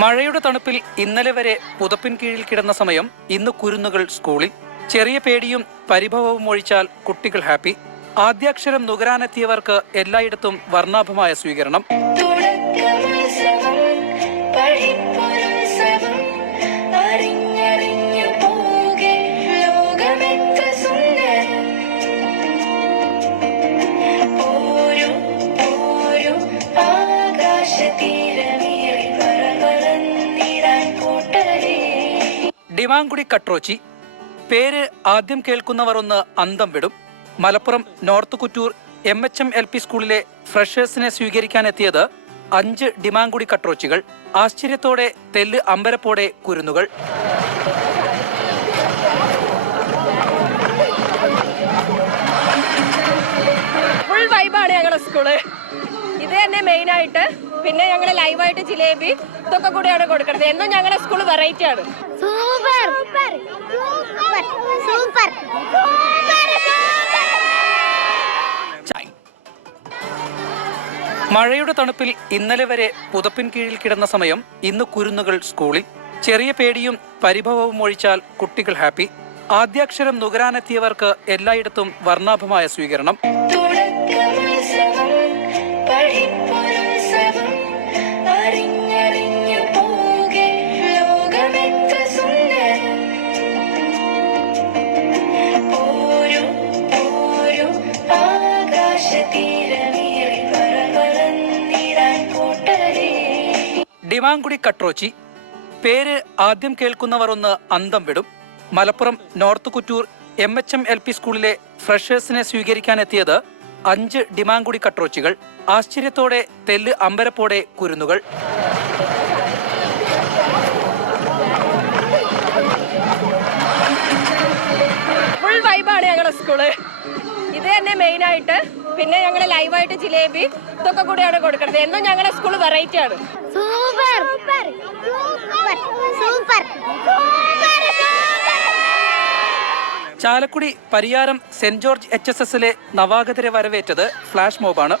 മഴയുടെ തണുപ്പിൽ ഇന്നലെ വരെ പുതപ്പിൻ കീഴിൽ കിടന്ന സമയം ഇന്ന് കുരുന്നുകൾ സ്കൂളിൽ. ചെറിയ പേടിയും പരിഭവവും ഒഴിച്ചാൽ കുട്ടികൾ ഹാപ്പി. ആദ്യാക്ഷരം നുകരാനെത്തിയവർക്ക് എല്ലായിടത്തും വർണാഭമായ സ്വീകരണം. ഡിമാങ്കുടി കട്രോച്ചി. പേര് ആദ്യം കേൾക്കുന്നവർ ഒന്ന് അന്തം വിടും. Malappuram north Kuttoor M H M L P സ്കൂളിലെ ഫ്രഷേഴ്സിനെ സ്വീകരിക്കാനെത്തിയത് അഞ്ച് ഡിമാങ്കുടി കട്രോച്ചികൾ. ആശ്ചര്യത്തോടെ തെല്ല് അമ്പരപ്പോടെ കുരുന്നുകൾ. ഫുൾ വൈബാണ് ഞങ്ങളുടെ സ്കൂൾ. ഇത് തന്നെ മെയിൻ ആയിട്ട് പിന്നെ ഞങ്ങൾ ലൈവായിട്ട് ജിലേബി ഇതൊക്കെ കൂടിയാണ് കൊടുക്കുന്നത്. എന്നും ഞങ്ങളുടെ സ്കൂൾ വെറൈറ്റി ആണ്. സൂപ്പർ. സൂപ്പർ. സൂപ്പർ. മഴയുടെ തണുപ്പിൽ ഇന്നലെ വരെ പുതപ്പിൻ കീഴിൽ കിടന്ന സമയം ഇന്ന് കുരുന്നുകൾ സ്കൂളിൽ. ചെറിയ പേടിയും പരിഭവവും ഒഴിച്ചാൽ കുട്ടികൾ ഹാപ്പി. ആദ്യാക്ഷരം നുകരാനെത്തിയവർക്ക് എല്ലായിടത്തും വർണാഭമായ സ്വീകരണം. ഡിമാങ്കുടി കട്രോച്ചി. പേര് ആദ്യം കേൾക്കുന്നവർ ഒന്ന് അന്തം വിടും. Malappuram north Kuttoor M H M L P സ്കൂളിലെ ഫ്രഷേഴ്സിനെ സ്വീകരിക്കാനെത്തിയത് അഞ്ച് ഡിമാങ്കുടി കട്രോച്ചികൾ. ആശ്ചര്യത്തോടെ തെല്ല് അമ്പരപ്പോടെ കുരുന്നുകൾ. ഫുൾ ഞങ്ങളുടെ ഇത് തന്നെ മെയിൻ ആയിട്ട് പിന്നെ ഞങ്ങൾ ലൈവായിട്ട് ജിലേബി ഇതൊക്കെ കൂടിയാണ് കൊടുക്കുന്നത്. എന്നും ഞങ്ങളുടെ സ്കൂൾ വെറൈറ്റി ആണ്. Super. Super. Super. Chalakudy Pariyaram saint George H S എസിലെ നവാഗതരെ വരവേറ്റത് ഫ്ലാഷ് മോബാണ്.